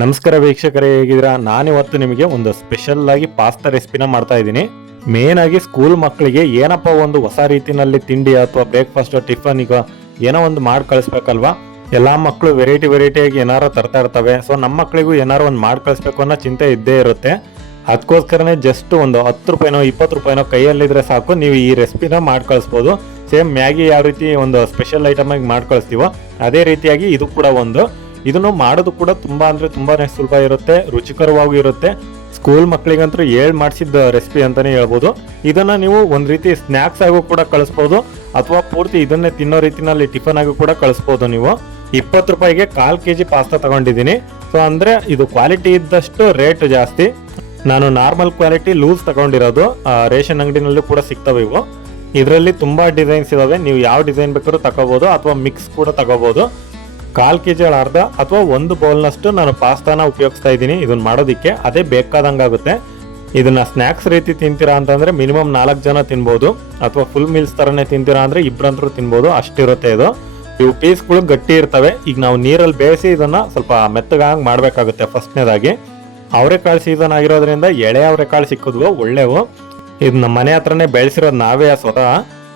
ನಮಸ್ಕಾರ ವೀಕ್ಷಕರೇ, ಹೇಗಿದ್ದೀರಾ? ನಾನಿವತ್ತು ನಿಮಗೆ ಒಂದು ಸ್ಪೆಷಲ್ ಆಗಿ ಪಾಸ್ತಾ ರೆಸಿಪಿನ ಮಾಡ್ತಾ ಇದ್ದೀನಿ. ಮೇನ್ ಆಗಿ ಸ್ಕೂಲ್ ಮಕ್ಕಳಿಗೆ ಏನಪ್ಪ ಒಂದು ಹೊಸ ರೀತಿನಲ್ಲಿ ತಿಂಡಿ ಅಥವಾ ಬ್ರೇಕ್ಫಾಸ್ಟ್ ಟಿಫನ್ ಈಗ ಏನೋ ಒಂದು ಮಾಡಿ ಕಳಿಸ್ಬೇಕಲ್ವಾ. ಎಲ್ಲಾ ಮಕ್ಕಳು ವೆರೈಟಿಯಾಗಿ ಏನಾರು ತರ್ತಾ ಇರ್ತವೆ. ಸೊ ನಮ್ಮ ಮಕ್ಕಳಿಗೂ ಏನಾರು ಒಂದು ಮಾಡಿ ಕಳಿಸ್ಬೇಕು ಅನ್ನೋ ಚಿಂತೆ ಇದ್ದೇ ಇರುತ್ತೆ. ಅದಕ್ಕೋಸ್ಕರನೇ ಜಸ್ಟ್ ಒಂದು 10 ರೂಪಾಯಿನೋ 20 ರೂಪಾಯಿನೋ ಕೈಯಲ್ಲಿದ್ರೆ ಸಾಕು, ನೀವು ಈ ರೆಸಿಪಿನ ಮಾಡಿ ಕಳಿಸ್ಬೋದು. ಸೇಮ್ ಮ್ಯಾಗಿ ಯಾವ ರೀತಿ ಒಂದು ಸ್ಪೆಷಲ್ ಐಟಮ್ ಆಗಿ ಮಾಡಿ ಕಳಿಸ್ತೀವೋ ಅದೇ ರೀತಿಯಾಗಿ ಇದು ಕೂಡ ಇದನ್ನು ಮಾಡೋದು ಕೂಡ ತುಂಬಾನೇ ಸುಲಭ ಇರುತ್ತೆ, ರುಚಿಕರವಾಗಿ ಇರುತ್ತೆ. ಸ್ಕೂಲ್ ಮಕ್ಕಳಿಗಂತೂ ಮಾಡಿಸಿದ ರೆಸಿಪಿ ಅಂತಾನೆ ಹೇಳ್ಬೋದು. ಇದನ್ನ ನೀವು ಒಂದ್ ರೀತಿ ಸ್ನಾಕ್ಸ್ ಆಗೂ ಕೂಡ ಕಳಿಸ್ಬೋದು, ಅಥವಾ ಪೂರ್ತಿ ಇದನ್ನೇ ತಿನ್ನೋ ರೀತಿನಲ್ಲಿ ಟಿಫನ್ ಆಗಿ ಕೂಡ ಕಳಿಸ್ಬೋದು. ನೀವು 20 ರೂಪಾಯಿಗೆ 1/4 kg ಪಾಸ್ತಾ ತಗೊಂಡಿದ್ದೀನಿ. ಸೊ ಅಂದ್ರೆ ಇದು ಕ್ವಾಲಿಟಿ ಇದ್ದಷ್ಟು ರೇಟ್ ಜಾಸ್ತಿ. ನಾನು ನಾರ್ಮಲ್ ಕ್ವಾಲಿಟಿ ಲೂಸ್ ತಗೊಂಡಿರೋದು, ರೇಷನ್ ಅಂಗಡಿನಲ್ಲೂ ಕೂಡ ಸಿಗ್ತವೆ ಇವು. ಇದರಲ್ಲಿ ತುಂಬಾ ಡಿಸೈನ್ಸ್ ಇದಾವೆ, ನೀವು ಯಾವ ಡಿಸೈನ್ ಬೇಕಾದ್ರೂ ತಗೋಬಹುದು, ಅಥವಾ ಮಿಕ್ಸ್ ಕೂಡ ತಗೋಬಹುದು. 1/4 kg ಅರ್ಧ ಅಥವಾ 1 ಬೌಲ್ನಷ್ಟು ನಾನು ಪಾಸ್ತಾನ ಉಪಯೋಗಿಸ್ತಾ ಇದ್ದೀನಿ ಇದನ್ನ ಮಾಡೋದಿಕ್ಕೆ. ಅದೇ ಬೇಕಾದಂಗಾಗುತ್ತೆ. ಇದನ್ನ ಸ್ನಾಕ್ಸ್ ರೀತಿ ತಿಂತೀರಾ ಅಂತಂದ್ರೆ ಮಿನಿಮಮ್ 4 ಜನ ತಿನ್ಬೋದು, ಅಥವಾ ಫುಲ್ ಮೀಲ್ಸ್ ತರನೇ ತಿಂತೀರಾ ಅಂದ್ರೆ ಇಬ್ಬರಂತರೂ ತಿನ್ಬೋದು, ಅಷ್ಟಿರುತ್ತೆ ಇದು. ಇವು ಪೀಸ್ಗಳು ಗಟ್ಟಿ ಇರ್ತವೆ. ಈಗ ನಾವು ನೀರಲ್ಲಿ ಬೇಯಿಸಿ ಇದನ್ನ ಸ್ವಲ್ಪ ಮೆತ್ತಗಾಗಿ ಮಾಡ್ಬೇಕಾಗುತ್ತೆ. ಫಸ್ಟ್ನೇದಾಗಿ ಅವರೆಕಾಳು ಸೀಸನ್ ಆಗಿರೋದ್ರಿಂದ ಎಳೆ ಅವರೆಕಾಳು ಸಿಕ್ಕಿದ್ವು, ಒಳ್ಳೆವು. ಇದು ನಮ್ಮ ಮನೆ ಹತ್ರನೇ ಬೆಳೆಸಿರೋದು ನಾವೇ ಸ್ವತಃ.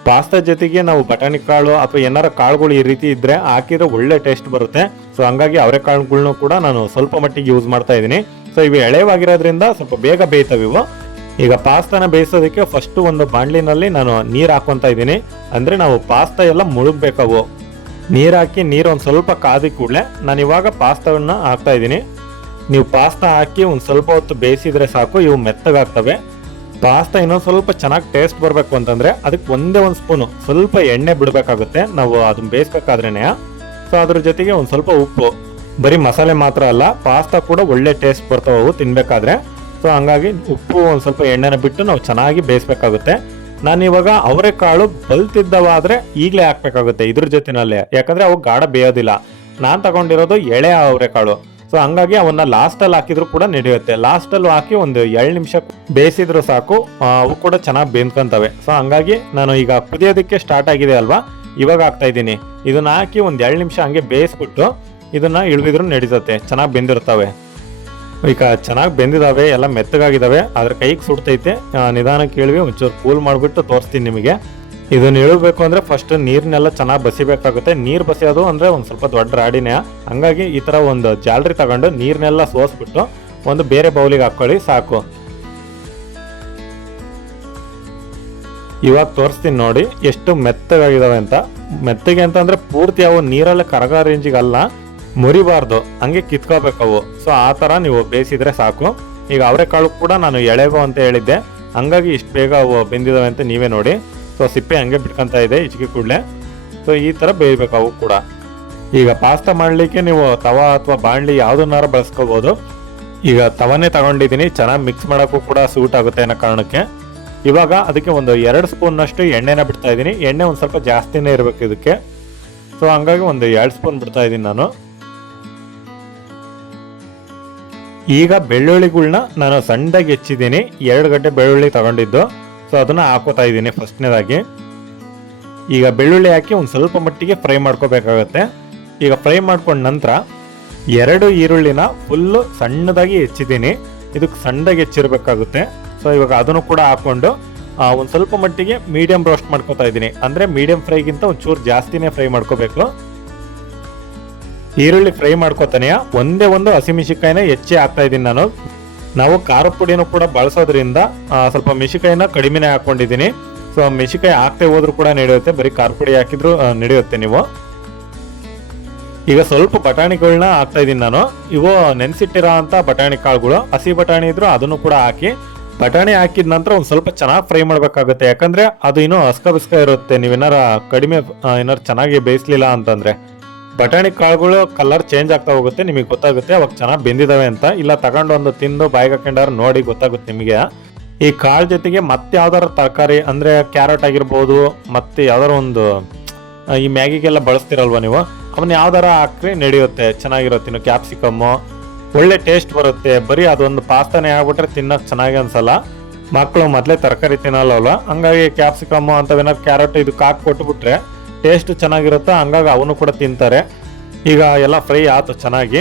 ಪಾಸ್ತಾ ಜೊತೆಗೆ ನಾವು ಬಟಾಣಿ ಕಾಳು ಅಥವಾ ಏನಾರ ಕಾಳುಗಳು ಈ ರೀತಿ ಇದ್ರೆ ಹಾಕಿದ್ರೆ ಒಳ್ಳೆ ಟೇಸ್ಟ್ ಬರುತ್ತೆ. ಸೊ ಹಂಗಾಗಿ ಅವರೆಕಾಳುಗಳನ್ನು ಕೂಡ ನಾನು ಸ್ವಲ್ಪ ಮಟ್ಟಿಗೆ ಯೂಸ್ ಮಾಡ್ತಾ ಇದ್ದೀನಿ. ಸೊ ಇವು ಎಳೆವಾಗಿರೋದ್ರಿಂದ ಸ್ವಲ್ಪ ಬೇಗ ಬೇಯ್ತವೆ ಇವು. ಈಗ ಪಾಸ್ತಾನ ಬೇಯಿಸೋದಕ್ಕೆ ಫಸ್ಟ್ ಒಂದು ಬಾಣಲಿನಲ್ಲಿ ನಾನು ನೀರು ಹಾಕೊಂತ ಇದ್ದೀನಿ. ಅಂದ್ರೆ ನಾವು ಪಾಸ್ತಾ ಎಲ್ಲ ಮುಳುಗ್ಬೇಕವು. ನೀರು ಹಾಕಿ ನೀರು ಒಂದು ಸ್ವಲ್ಪ ಕಾದಿ ಕೂಡಲೇ ನಾನು ಇವಾಗ ಪಾಸ್ತಾವನ್ನ ಹಾಕ್ತಾ ಇದ್ದೀನಿ. ನೀವು ಪಾಸ್ತಾ ಹಾಕಿ ಒಂದು ಸ್ವಲ್ಪ ಹೊತ್ತು ಬೇಯಿಸಿದ್ರೆ ಸಾಕು, ಇವು ಮೆತ್ತಗಾಗ್ತವೆ. ಪಾಸ್ತಾ ಇನ್ನೊಂದು ಸ್ವಲ್ಪ ಚೆನ್ನಾಗಿ ಟೇಸ್ಟ್ ಬರಬೇಕು ಅಂತಂದ್ರೆ ಅದಕ್ಕೆ ಒಂದೇ ಒಂದು ಸ್ಪೂನು ಸ್ವಲ್ಪ ಎಣ್ಣೆ ಬಿಡಬೇಕಾಗುತ್ತೆ ನಾವು ಅದನ್ನ ಬೇಯಿಸ್ಬೇಕಾದ್ರೇನೆ. ಸೊ ಅದ್ರ ಜೊತೆಗೆ ಒಂದು ಸ್ವಲ್ಪ ಉಪ್ಪು, ಬರೀ ಮಸಾಲೆ ಮಾತ್ರ ಅಲ್ಲ, ಪಾಸ್ತಾ ಕೂಡ ಒಳ್ಳೆ ಟೇಸ್ಟ್ ಬರ್ತಾವೆ ತಿನ್ಬೇಕಾದ್ರೆ. ಸೊ ಹಂಗಾಗಿ ಉಪ್ಪು ಒಂದು ಸ್ವಲ್ಪ ಎಣ್ಣೆನ ಬಿಟ್ಟು ನಾವು ಚೆನ್ನಾಗಿ ಬೇಯಿಸ್ಬೇಕಾಗುತ್ತೆ. ನಾನು ಇವಾಗ ಅವರೆಕಾಳು ಬಲ್ತಿದ್ದವಾದ್ರೆ ಈಗಲೇ ಹಾಕ್ಬೇಕಾಗುತ್ತೆ ಇದ್ರ ಜೊತೆನಲ್ಲೇ, ಯಾಕಂದ್ರೆ ಅವು ಗಾಢ ಬೇಯೋದಿಲ್ಲ. ನಾನು ತಗೊಂಡಿರೋದು ಎಳೆ ಅವರೆಕಾಳು. ಸೊ ಹಂಗಾಗಿ ಅವನ್ನ ಲಾಸ್ಟಲ್ಲಿ ಹಾಕಿದ್ರು ಕೂಡ ನಡೆಯುತ್ತೆ. ಲಾಸ್ಟಲ್ಲಿ ಹಾಕಿ ಒಂದು 2 ನಿಮಿಷ ಬೇಯಿಸಿದ್ರು ಸಾಕು, ಅವು ಕೂಡ ಚೆನ್ನಾಗಿ ಬೆಂದ್ಕೊಂತವೆ. ಸೊ ಹಂಗಾಗಿ ನಾನು ಈಗ ಕುದಿಯೋದಕ್ಕೆ ಸ್ಟಾರ್ಟ್ ಆಗಿದೆ ಅಲ್ವಾ, ಇವಾಗ ಹಾಕ್ತಾ ಇದ್ದೀನಿ. ಇದನ್ನ ಹಾಕಿ ಒಂದು 2 ನಿಮಿಷ ಹಂಗೆ ಬೇಯಿಸ್ಬಿಟ್ಟು ಇದನ್ನ ಇಳಿದಿದ್ರು ನಡೀತತೆ, ಚೆನ್ನಾಗಿ ಬೆಂದಿರ್ತವೆ. ಈಗ ಚೆನ್ನಾಗಿ ಬೆಂದಿದಾವೆ, ಎಲ್ಲ ಮೆತ್ತಗಾಗಿದ್ದಾವೆ, ಅದ್ರ ಕೈಗೆ ಸುಡ್ತೈತೆ. ನಿಧಾನಕ್ಕೆ ಕೇಳಿವಿ ಒಂಚೂರು ಕೂಲ್ ಮಾಡಿಬಿಟ್ಟು ತೋರಿಸ್ತೀನಿ ನಿಮಗೆ. ಇದನ್ನ ಇಳಬೇಕು ಅಂದ್ರೆ ಫಸ್ಟ್ ನೀರ್ನೆಲ್ಲ ಚೆನ್ನಾಗಿ ಬಸಿಬೇಕಾಗುತ್ತೆ. ನೀರ್ ಬಸಿಯೋದು ಅಂದ್ರೆ ಒಂದ್ ಸ್ವಲ್ಪ ದೊಡ್ಡ ರಾಡಿನೇ, ಹಂಗಾಗಿ ಈ ತರ ಒಂದು ಜಾಲರಿ ತಗೊಂಡು ನೀರ್ನೆಲ್ಲ ಸೋಸ್ಬಿಟ್ಟು ಒಂದು ಬೇರೆ ಬೌಲಿಗೆ ಹಾಕೊಳ್ಳಿ ಸಾಕು. ಇವಾಗ ತೋರಿಸ್ತೀನಿ ನೋಡಿ ಎಷ್ಟು ಮೆತ್ತಗಾಗಿದಾವೆ ಅಂತ. ಮೆತ್ತಗೆ ಅಂತ ಅಂದ್ರೆ ಪೂರ್ತಿ ಅವು ನೀರಲ್ಲಿ ಕರಗ ರೇಂಜಿಗೆ ಅಲ್ಲ, ಮುರಿಬಾರ್ದು, ಹಂಗೆ ಕಿತ್ಕೋಬೇಕವು. ಸೊ ಆ ತರ ನೀವು ಬೇಯಿಸಿದ್ರೆ ಸಾಕು. ಈಗ ಅವರೆಕಾಳು ಕೂಡ ನಾನು ಎಳೆಗೋ ಅಂತ ಹೇಳಿದ್ದೆ, ಹಂಗಾಗಿ ಇಷ್ಟು ಬೇಗ ಅವು ಬೆಂದಿದಾವೆ ಅಂತ ನೀವೇ ನೋಡಿ. ಸೊ ಸಿಪ್ಪೆ ಹಂಗೆ ಬಿಟ್ಕೊಂತ ಇದೆ ಇಚ್ಕೆ ಕೂಡಲೇ. ಸೊ ಈ ತರ ಬೇಯಬೇಕು ಅವು ಕೂಡ. ಈಗ ಪಾಸ್ತಾ ಮಾಡ್ಲಿಕ್ಕೆ ನೀವು ತವಾ ಅಥವಾ ಬಾಣಲಿ ಯಾವ್ದನ್ನಾರು ಬಳಸ್ಕೋಬಹುದು. ಈಗ ತವನೇ ತಗೊಂಡಿದ್ದೀನಿ, ಚೆನ್ನಾಗಿ ಮಿಕ್ಸ್ ಮಾಡೋಕ್ಕೂ ಕೂಡ ಸೂಟ್ ಆಗುತ್ತೆ ಅನ್ನೋ ಕಾರಣಕ್ಕೆ. ಇವಾಗ ಅದಕ್ಕೆ ಒಂದು 2 ಸ್ಪೂನ್ನಷ್ಟು ಎಣ್ಣೆನ ಬಿಡ್ತಾ ಇದ್ದೀನಿ. ಎಣ್ಣೆ ಒಂದು ಸ್ವಲ್ಪ ಜಾಸ್ತಿನೇ ಇರಬೇಕು ಇದಕ್ಕೆ. ಸೊ ಹಂಗಾಗಿ ಒಂದು 2 ಸ್ಪೂನ್ ಬಿಡ್ತಾ ಇದ್ದೀನಿ ನಾನು. ಈಗ ಬೆಳ್ಳುಳ್ಳಿಗಳನ್ನ ನಾನು ಸಣ್ಣದಾಗಿ ಹೆಚ್ಚಿದ್ದೀನಿ, 2 ಗಡ್ಡೆ ಬೆಳ್ಳುಳ್ಳಿ ತಗೊಂಡಿದ್ದು. ಸೊ ಅದನ್ನ ಹಾಕೋತಾ ಇದ್ದೀನಿ ಫಸ್ಟ್ನೇದಾಗಿ. ಈಗ ಬೆಳ್ಳುಳ್ಳಿ ಹಾಕಿ ಒಂದು ಸ್ವಲ್ಪ ಮಟ್ಟಿಗೆ ಫ್ರೈ ಮಾಡ್ಕೋಬೇಕಾಗತ್ತೆ. ಈಗ ಫ್ರೈ ಮಾಡ್ಕೊಂಡ ನಂತರ 2 ಈರುಳ್ಳಿನ ಫುಲ್ಲು ಸಣ್ಣದಾಗಿ ಹೆಚ್ಚಿದ್ದೀನಿ, ಇದಕ್ಕೆ ಸಣ್ಣದಾಗಿ ಹೆಚ್ಚಿರ್ಬೇಕಾಗುತ್ತೆ. ಸೊ ಇವಾಗ ಅದನ್ನು ಕೂಡ ಹಾಕೊಂಡು ಒಂದು ಸ್ವಲ್ಪ ಮಟ್ಟಿಗೆ ಮೀಡಿಯಂ ರೋಸ್ಟ್ ಮಾಡ್ಕೋತಾ ಇದ್ದೀನಿ. ಅಂದ್ರೆ ಮೀಡಿಯಂ ಫ್ರೈಗಿಂತ ಒಂಚೂರು ಜಾಸ್ತಿನೇ ಫ್ರೈ ಮಾಡ್ಕೋಬೇಕು. ಈರುಳ್ಳಿ ಫ್ರೈ ಮಾಡ್ಕೋತಾನೆ ಒಂದೇ ಒಂದು ಹಸಿಮೆಣಸಿಕಾಯಿನ ಹೆಚ್ಚಿ ಹಾಕ್ತಾ ಇದ್ದೀನಿ ನಾನು. ನಾವು ಖಾರ ಪುಡಿನೂ ಕೂಡ ಬಳಸೋದ್ರಿಂದ ಸ್ವಲ್ಪ ಮೆಣಸಿಕಾಯಿನ ಕಡಿಮೆನೆ ಹಾಕೊಂಡಿದ್ದೀನಿ. ಸೊ ಮೆಣಸಿಕಾಯಿ ಹಾಕ್ತೇ ಹೋದ್ರೂ ಕೂಡ ನಡೆಯುತ್ತೆ, ಬರೀ ಖಾರ ಪುಡಿ ಹಾಕಿದ್ರು ನಡೆಯುತ್ತೆ ನೀವು. ಈಗ ಸ್ವಲ್ಪ ಬಟಾಣಿಗಳನ್ನ ಹಾಕ್ತಾ ಇದ್ದೀನಿ ನಾನು. ಇವು ನೆನೆಸಿಟ್ಟಿರೋ ಅಂತ ಬಟಾಣಿ ಕಾಳುಗಳು, ಹಸಿ ಬಟಾಣಿ ಇದ್ರು ಅದನ್ನು ಕೂಡ ಹಾಕಿ. ಬಟಾಣಿ ಹಾಕಿದ ನಂತರ ಒಂದು ಸ್ವಲ್ಪ ಚೆನ್ನಾಗಿ ಫ್ರೈ ಮಾಡ್ಬೇಕಾಗುತ್ತೆ, ಯಾಕಂದ್ರೆ ಅದು ಇನ್ನೂ ಹಸ್ಕ ಇರುತ್ತೆ. ನೀವೇನಾರ ಕಡಿಮೆ ಏನಾರು ಚೆನ್ನಾಗಿ ಬೇಯಿಸ್ಲಿಲ್ಲ ಅಂತಂದ್ರೆ ಬಟಾಣಿ ಕಾಳುಗಳು ಕಲರ್ ಚೇಂಜ್ ಆಗ್ತಾ ಹೋಗುತ್ತೆ, ನಿಮಗೆ ಗೊತ್ತಾಗುತ್ತೆ ಅವಾಗ ಚೆನ್ನಾಗಿ ಬೆಂದಿದಾವೆ ಅಂತ. ಇಲ್ಲ ತಗೊಂಡು ಒಂದು ತಿಂದು ಬಾಯಿಗೆ ಹಾಕೊಂಡಾರ ನೋಡಿ ಗೊತ್ತಾಗುತ್ತೆ ನಿಮಗೆ. ಈ ಕಾಳು ಜೊತೆಗೆ ಮತ್ತೆ ಯಾವ್ದಾರ ತರಕಾರಿ ಅಂದ್ರೆ ಕ್ಯಾರೆಟ್ ಆಗಿರ್ಬೋದು, ಮತ್ತೆ ಯಾವ್ದಾರ ಒಂದು ಈ ಮ್ಯಾಗಿಗೆಲ್ಲ ಬಳಸ್ತಿರಲ್ವ ನೀವು, ಅವನ್ನ ಯಾವ್ದಾರ ಹಾಕ್ರಿ ನಡೆಯುತ್ತೆ, ಚೆನ್ನಾಗಿರುತ್ತೆ. ಇನ್ನು ಕ್ಯಾಪ್ಸಿಕಮ್ಮು ಒಳ್ಳೆ ಟೇಸ್ಟ್ ಬರುತ್ತೆ. ಬರೀ ಅದೊಂದು ಪಾಸ್ತಾನೇ ಆಗ್ಬಿಟ್ರೆ ತಿನ್ನಕ್ ಚೆನ್ನಾಗಿ ಅನ್ಸಲ್ಲ. ಮಕ್ಕಳು ಮೊದಲೇ ತರಕಾರಿ ತಿನ್ನಲ್ಲವಲ್ಲ, ಹಂಗಾಗಿ ಕ್ಯಾಪ್ಸಿಕಮ್ಮು ಅಂತವೇನಾದ್ರು ಕ್ಯಾರೆಟ್ ಇದಕ್ಕೆ ಹಾಕಿ ಕೊಟ್ಬಿಟ್ರೆ ಟೇಸ್ಟ್ ಚೆನ್ನಾಗಿರುತ್ತೆ, ಹಂಗಾಗಿ ಅವನು ಕೂಡ ತಿಂತಾರೆ. ಈಗ ಎಲ್ಲ ಫ್ರೈ ಆಯ್ತು ಚೆನ್ನಾಗಿ.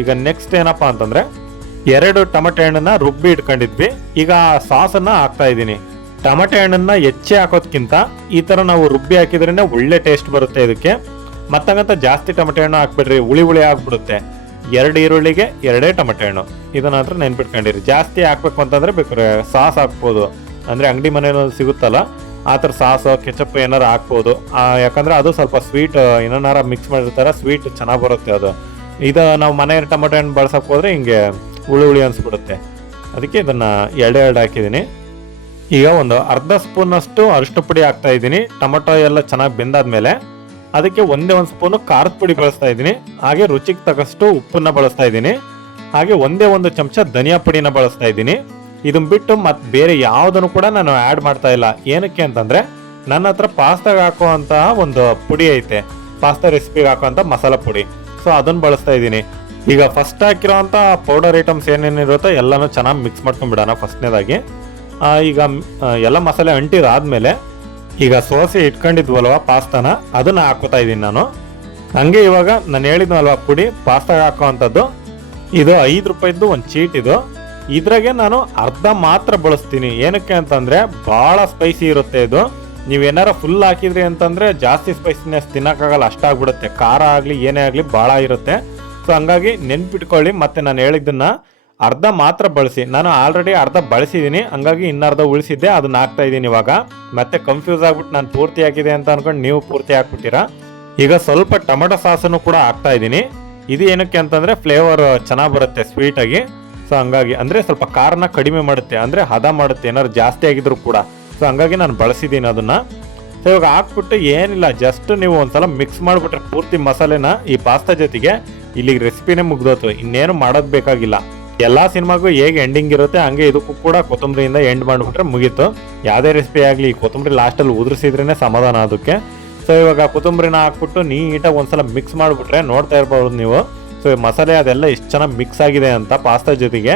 ಈಗ ನೆಕ್ಸ್ಟ್ ಏನಪ್ಪಾ ಅಂತಂದ್ರೆ 2 ಟೊಮೆಟೊ ಹಣ್ಣನ್ನ ರುಬ್ಬಿ ಇಟ್ಕೊಂಡಿದ್ವಿ. ಈಗ ಸಾಸನ್ನ ಹಾಕ್ತಾ ಇದ್ದೀನಿ. ಟೊಮೆಟೊ ಹಣ್ಣನ್ನ ಹೆಚ್ಚೆ ಹಾಕೋದ್ಕಿಂತ ಈ ತರ ನಾವು ರುಬ್ಬಿ ಹಾಕಿದ್ರೇನೆ ಒಳ್ಳೆ ಟೇಸ್ಟ್ ಬರುತ್ತೆ ಇದಕ್ಕೆ. ಮತ್ತಂಗಂತ ಜಾಸ್ತಿ ಟೊಮೆಟೊ ಹಣ್ಣು ಹಾಕ್ಬಿಡ್ರಿ, ಹುಳಿ ಆಗ್ಬಿಡುತ್ತೆ. 2 ಈರುಳ್ಳಿಗೆ 2 ಟೊಮೆಟೊ ಹಣ್ಣು, ಇದನ್ನ ಹತ್ರ ನೆನ್ಪಿಟ್ಕೊಂಡಿರಿ. ಜಾಸ್ತಿ ಹಾಕ್ಬೇಕು ಅಂತಂದ್ರೆ ಬೇಕಾದ್ರೆ ಸಾಸ್ ಹಾಕ್ಬೋದು, ಅಂದ್ರೆ ಅಂಗಡಿ ಮನೆಯಲ್ಲಿ ಸಿಗುತ್ತಲ್ಲ ಆ ಥರ ಸಾಸ್ ಕೆಚಪ್ ಏನಾರು ಹಾಕ್ಬೋದು. ಯಾಕಂದ್ರೆ ಅದು ಸ್ವಲ್ಪ ಸ್ವೀಟ್ ಏನಾರ ಮಿಕ್ಸ್ ಮಾಡಿರ್ತಾರೆ, ಸ್ವೀಟ್ ಚೆನ್ನಾಗಿ ಬರುತ್ತೆ ಅದು. ಇದು ನಾವು ಮನೆ ಟೊಮೆಟೊ ಹಣ್ಣು ಬಳಸಕ್ಕೆ ಹೋದ್ರೆ ಹಿಂಗೆ ಹುಳಿ ಅನ್ಸ್ಬಿಡುತ್ತೆ. ಅದಕ್ಕೆ ಇದನ್ನ 2 ಹಾಕಿದ್ದೀನಿ. ಈಗ ಒಂದು ಅರ್ಧ ಸ್ಪೂನ್ ಅಷ್ಟು ಅರಿಶಿನ ಪುಡಿ ಹಾಕ್ತಾ ಇದ್ದೀನಿ. ಟೊಮೆಟೊ ಎಲ್ಲ ಚೆನ್ನಾಗಿ ಬೆಂದಾದ್ಮೇಲೆ ಅದಕ್ಕೆ ಒಂದೇ 1 ಸ್ಪೂನು ಖಾರದ ಪುಡಿ ಬಳಸ್ತಾ ಇದ್ದೀನಿ. ಹಾಗೆ ರುಚಿಗೆ ತಕ್ಕಷ್ಟು ಉಪ್ಪನ್ನ ಬಳಸ್ತಾ ಇದ್ದೀನಿ. ಹಾಗೆ ಒಂದೇ 1 ಚಮಚ ಧನಿಯಾ ಪುಡಿನ ಬಳಸ್ತಾ ಇದ್ದೀನಿ. ಇದನ್ನ ಬಿಟ್ಟು ಮತ್ತೆ ಬೇರೆ ಯಾವುದನ್ನು ಕೂಡ ನಾನು ಆ್ಯಡ್ ಮಾಡ್ತಾ ಇಲ್ಲ. ಏನಕ್ಕೆ ಅಂತಂದ್ರೆ ನನ್ನ ಹತ್ರ ಪಾಸ್ತಾಗ ಹಾಕುವಂತಹ ಒಂದು ಪುಡಿ ಐತೆ, ಪಾಸ್ತಾ ರೆಸಿಪಿಗೆ ಹಾಕುವಂತ ಮಸಾಲಾ ಪುಡಿ. ಸೊ ಅದನ್ನ ಬಳಸ್ತಾ ಇದ್ದೀನಿ. ಈಗ ಫಸ್ಟ್ ಹಾಕಿರೋಂಥ ಪೌಡರ್ ಐಟಮ್ಸ್ ಏನೇನಿರುತ್ತೋ ಎಲ್ಲಾನು ಚೆನ್ನಾಗಿ ಮಿಕ್ಸ್ ಮಾಡ್ಕೊಂಡ್ಬಿಡೋಣ ಫಸ್ಟ್ನೇದಾಗಿ. ಈಗ ಎಲ್ಲ ಮಸಾಲೆ ಅಂಟಿದಾದ್ಮೇಲೆ ಈಗ ಸೋಸಿ ಇಟ್ಕೊಂಡಿದ್ವಲ್ವ ಪಾಸ್ತಾನ, ಅದನ್ನ ಹಾಕೋತಾ ಇದ್ದೀನಿ ನಾನು. ಹಂಗೆ ಇವಾಗ ನಾನು ಹೇಳಿದ್ನಲ್ವ ಪುಡಿ ಪಾಸ್ತಾಗ ಹಾಕೋವಂಥದ್ದು, ಇದು 5 ರೂಪಾಯಿದ್ದು ಒಂದು ಚೀಟ್. ಇದ್ರಾಗೆ ನಾನು ಅರ್ಧ ಮಾತ್ರ ಬಳಸ್ತೀನಿ. ಏನಕ್ಕೆ ಅಂತಂದ್ರೆ ಬಹಳ ಸ್ಪೈಸಿ ಇರುತ್ತೆ ಇದು. ನೀವೇನಾರ ಫುಲ್ ಹಾಕಿದ್ರಿ ಅಂತಂದ್ರೆ ಜಾಸ್ತಿ ಸ್ಪೈಸಿನೆಸ್ ತಿನ್ನಕ್ಕಾಗಲ್ಲ, ಅಷ್ಟಾಗ್ಬಿಡುತ್ತೆ. ಖಾರ ಆಗ್ಲಿ ಏನೇ ಆಗ್ಲಿ ಬಹಳ ಇರುತ್ತೆ. ಸೊ ಹಂಗಾಗಿ ನೆನ್ಪಿಟ್ಕೊಳ್ಳಿ. ಮತ್ತೆ ನಾನು ಹೇಳಿದ್ದನ್ನ ಅರ್ಧ ಮಾತ್ರ ಬಳಸಿ. ನಾನು ಆಲ್ರೆಡಿ ಅರ್ಧ ಬಳಸಿದ್ದೀನಿ, ಹಂಗಾಗಿ ಇನ್ನರ್ಧ ಉಳಿಸಿದ್ದೆ, ಅದನ್ನ ಹಾಕ್ತಾ ಇದ್ದೀನಿ ಇವಾಗ. ಮತ್ತೆ ಕನ್ಫ್ಯೂಸ್ ಆಗ್ಬಿಟ್ಟು ನಾನು ಪೂರ್ತಿ ಹಾಕಿದೆ ಅಂತ ಅನ್ಕೊಂಡು ನೀವು ಪೂರ್ತಿ ಹಾಕ್ಬಿಟ್ಟಿರಾ. ಈಗ ಸ್ವಲ್ಪ ಟೊಮೆಟೊ ಸಾಸನ್ನು ಕೂಡ ಹಾಕ್ತಾ ಇದ್ದೀನಿ. ಇದು ಏನಕ್ಕೆ ಅಂತಂದ್ರೆ ಫ್ಲೇವರ್ ಚೆನ್ನಾಗಿ ಬರುತ್ತೆ ಸ್ವೀಟ್ ಆಗಿ. ಸೊ ಹಂಗಾಗಿ ಅಂದ್ರೆ ಸ್ವಲ್ಪ ಖಾರನ ಕಡಿಮೆ ಮಾಡುತ್ತೆ, ಅಂದ್ರೆ ಹದ ಮಾಡುತ್ತೆ ಏನಾದ್ರು ಜಾಸ್ತಿ ಆಗಿದ್ರು ಕೂಡ. ಸೊ ಹಂಗಾಗಿ ನಾನು ಬಳಸಿದ್ದೀನಿ ಅದನ್ನ. ಸೊ ಇವಾಗ ಹಾಕ್ಬಿಟ್ಟು ಏನಿಲ್ಲ, ಜಸ್ಟ್ ನೀವು ಒಂದ್ಸಲ ಮಿಕ್ಸ್ ಮಾಡಿಬಿಟ್ರೆ ಪೂರ್ತಿ ಮಸಾಲೆನ ಈ ಪಾಸ್ತಾ ಜೊತೆಗೆ, ಇಲ್ಲಿ ರೆಸಿಪಿನೇ ಮುಗ್ದೋತು. ಇನ್ನೇನು ಮಾಡೋದು ಬೇಕಾಗಿಲ್ಲ. ಎಲ್ಲಾ ಸಿನಿಮಾಗೂ ಹೇಗೆ ಎಂಡಿಂಗ್ ಇರುತ್ತೆ ಹಂಗೆ ಇದಕ್ಕೂ ಕೂಡ ಕೊತ್ತಂಬರಿಯಿಂದ ಎಂಡ್ ಮಾಡಿಬಿಟ್ರೆ ಮುಗೀತು. ಯಾವುದೇ ರೆಸಿಪಿ ಆಗಲಿ ಕೊತ್ತಂಬರಿ ಲಾಸ್ಟಲ್ಲಿ ಉದುರಿಸಿದ್ರೇನೆ ಸಮಾಧಾನ ಅದಕ್ಕೆ. ಸೊ ಇವಾಗ ಕೊತ್ತಂಬರಿನ ಹಾಕ್ಬಿಟ್ಟು ನೀಟಾಗಿ ಒಂದ್ಸಲ ಮಿಕ್ಸ್ ಮಾಡಿಬಿಟ್ರೆ ನೋಡ್ತಾ ಇರ್ಬೋದು ನೀವು. ಸೊ ಮಸಾಲೆ ಅದೆಲ್ಲ ಎಷ್ಟು ಚೆನ್ನಾಗಿ ಮಿಕ್ಸ್ ಆಗಿದೆ ಅಂತ ಪಾಸ್ತಾ ಜೊತೆಗೆ.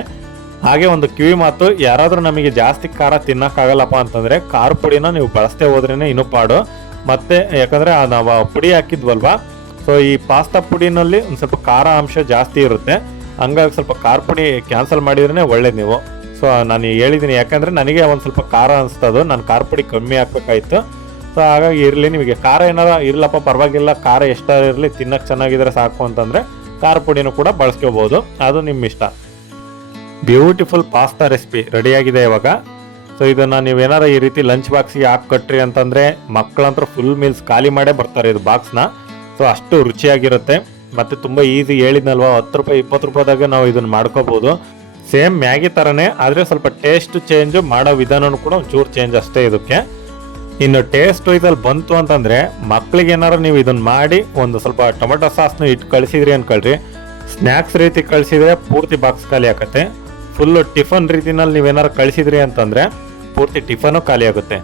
ಹಾಗೆ ಒಂದು ಕಿವಿ ಮಾತು, ಯಾರಾದರೂ ನಮಗೆ ಜಾಸ್ತಿ ಖಾರ ತಿನ್ನಕ್ಕಾಗಲ್ಲಪ್ಪ ಅಂತಂದ್ರೆ ಖಾರ ಪುಡಿನ ನೀವು ಬಳಸದೆ ಹೋದ್ರೇನೆ ಇನ್ನೂ ಪಾಡು. ಮತ್ತೆ ಯಾಕಂದ್ರೆ ನಾವು ಪುಡಿ ಹಾಕಿದ್ವಲ್ವಾ, ಸೊ ಈ ಪಾಸ್ತಾ ಪುಡಿನಲ್ಲಿ ಒಂದು ಸ್ವಲ್ಪ ಖಾರ ಅಂಶ ಜಾಸ್ತಿ ಇರುತ್ತೆ. ಹಂಗಾಗಿ ಸ್ವಲ್ಪ ಖಾರ ಪುಡಿ ಕ್ಯಾನ್ಸಲ್ ಮಾಡಿದ್ರೇ ಒಳ್ಳೇದು ನೀವು. ಸೊ ನಾನು ಹೇಳಿದ್ದೀನಿ, ಯಾಕಂದ್ರೆ ನನಗೆ ಒಂದು ಸ್ವಲ್ಪ ಖಾರ ಅನಿಸ್ತದು, ನಾನು ಖಾರ ಪುಡಿ ಕಮ್ಮಿ ಹಾಕ್ಬೇಕಾಯ್ತು. ಸೊ ಹಾಗಾಗಿ ಇರಲಿ, ನಿಮಗೆ ಖಾರ ಏನಾರ ಇರ್ಲಪ್ಪ ಪರವಾಗಿಲ್ಲ, ಖಾರ ಎಷ್ಟಾರ ಇರಲಿ, ತಿನ್ನಕ್ಕೆ ಚೆನ್ನಾಗಿದ್ರೆ ಸಾಕು ಅಂತಂದ್ರೆ ಖಾರ ಪುಡಿನೂ ಕೂಡ ಬಳಸ್ಕೋಬಹುದು, ಅದು ನಿಮ್ಮ ಇಷ್ಟ. ಬ್ಯೂಟಿಫುಲ್ ಪಾಸ್ತಾ ರೆಸಿಪಿ ರೆಡಿಯಾಗಿದೆ ಇವಾಗ. ಸೊ ಇದನ್ನ ನೀವೇನಾರ ಈ ರೀತಿ ಲಂಚ್ ಬಾಕ್ಸ್ಗೆ ಹಾಕಿ ಅಂತಂದ್ರೆ ಮಕ್ಕಳಂತೂ ಫುಲ್ ಮೀಲ್ಸ್ ಖಾಲಿ ಮಾಡೇ ಬರ್ತಾರೆ ಇದು ಬಾಕ್ಸ್ನ. ಸೊ ಅಷ್ಟು ರುಚಿಯಾಗಿರುತ್ತೆ. ಮತ್ತೆ ತುಂಬ ಈಸಿ, ಹೇಳಿದ್ನಲ್ವ 10 ರೂಪಾಯಿ 20 ರೂಪಾಯಿದಾಗ ನಾವು ಇದನ್ನ ಮಾಡ್ಕೋಬಹುದು. ಸೇಮ್ ಮ್ಯಾಗಿ ಥರನೇ, ಆದರೆ ಸ್ವಲ್ಪ ಟೇಸ್ಟ್ ಚೇಂಜು, ಮಾಡೋ ವಿಧಾನನೂ ಕೂಡ ಒಂಚೂರು ಚೇಂಜ್ ಅಷ್ಟೇ ಇದಕ್ಕೆ. ಇನ್ನು ಟೇಸ್ಟ್ ಇದಲ್ಲಿ ಬಂತು ಅಂತಂದರೆ ಮಕ್ಳಿಗೆ ಏನಾರು ನೀವು ಇದನ್ನ ಮಾಡಿ ಒಂದು ಸ್ವಲ್ಪ ಟೊಮೆಟೊ ಸಾಸ್ನ ಇಟ್ಟು ಕಳಿಸಿದ್ರಿ ಅನ್ಕೊಳ್ರಿ, ಸ್ನ್ಯಾಕ್ಸ್ ರೀತಿ ಕಳಿಸಿದ್ರೆ ಪೂರ್ತಿ ಬಾಕ್ಸ್ ಖಾಲಿ ಆಗುತ್ತೆ. ಫುಲ್ಲು ಟಿಫನ್ ರೀತಿನಲ್ಲಿ ನೀವೇನಾರು ಕಳಿಸಿದ್ರಿ ಅಂತಂದರೆ ಪೂರ್ತಿ ಟಿಫನು ಖಾಲಿ ಆಗುತ್ತೆ.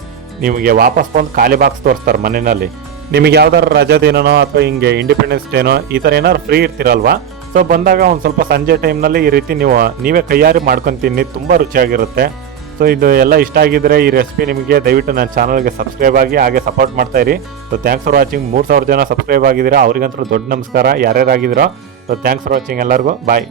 ನಿಮಗೆ ವಾಪಸ್ ಬಂದು ಖಾಲಿ ಬಾಕ್ಸ್ ತೋರಿಸ್ತಾರೆ ಮನೆಯಲ್ಲಿ. ನಿಮಗೆ ಯಾವ್ದಾರು ರಜಾದೇನೋ ಅಥವಾ ಹಿಂಗೆ ಇಂಡಿಪೆಂಡೆನ್ಸ್ ಡೇನೋ ಈ ಥರ ಏನಾದ್ರು ಫ್ರೀ ಇರ್ತೀರಲ್ವಾ, ಸೊ ಬಂದಾಗ ಒಂದು ಸ್ವಲ್ಪ ಸಂಜೆ ಟೈಮ್ನಲ್ಲಿ ಈ ರೀತಿ ನೀವೇ ಕೈಯಾರಿ ಮಾಡ್ಕೊತೀನಿ, ತುಂಬ ರುಚಿಯಾಗಿರುತ್ತೆ. ಸೊ ಇದು ಎಲ್ಲ ಇಷ್ಟ ಆಗಿದ್ರೆ ಈ ರೆಸಿಪಿ ನಿಮಗೆ ದಯವಿಟ್ಟು ನನ್ನ ಚಾನಲ್ಗೆ ಸಬ್ಸ್ಕ್ರೈಬ್ ಆಗಿ ಹಾಗೆ ಸಪೋರ್ಟ್ ಮಾಡ್ತಾ ಇರಿ. So thanks for watching. 3000 ಜನ ಸಬ್ಸ್ಕ್ರೈಬ್ ಆಗಿದ್ದೀರಾ, ಅವ್ರಿಗಂತೂ ದೊಡ್ಡ ನಮಸ್ಕಾರ ಯಾರ್ಯಾರಾಗಿದ್ದೀರೋ. ಸೊ ಥ್ಯಾಂಕ್ಸ್ ಫಾರ್ ವಾಚಿಂಗ್ ಎಲ್ಲರಿಗೂ, ಬಾಯ್.